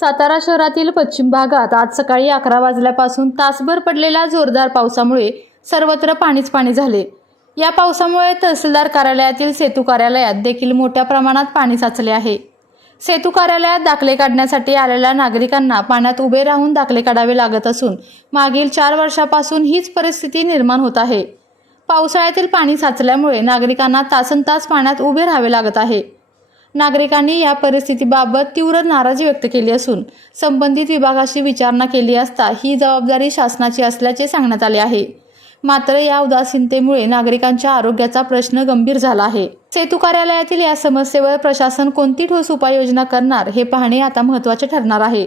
सातारा शहरातील पश्चिम भागात आज सकाळी अकरा वाजल्यापासून तासभर पडलेल्या जोरदार पावसामुळे सर्वत्र पाणीच पाणी झाले. या पावसामुळे तहसीलदार कार्यालयातील सेतू कार्यालयात देखील मोठ्या प्रमाणात पाणी साचले आहे. सेतू कार्यालयात दाखले काढण्यासाठी आलेल्या नागरिकांना पाण्यात उभे राहून दाखले काढावे लागत असून मागील चार वर्षापासून हीच परिस्थिती निर्माण होत आहे. पावसाळ्यातील पाणी साचल्यामुळे नागरिकांना तासन तास पाण्यात उभे राहावे लागत आहे. नागरिकांनी या परिस्थितीबाबत तीव्र नाराजी व्यक्त केली असून संबंधित विभागाशी विचारणा केली असता ही जबाबदारी शासनाची असल्याचे सांगण्यात आले आहे. मात्र या उदासीनतेमुळे नागरिकांच्या आरोग्याचा प्रश्न गंभीर झाला आहे. सेतू कार्यालयातील या समस्येवर प्रशासन कोणती ठोस उपाययोजना करणार हे पाहणे आता महत्त्वाचे ठरणार आहे.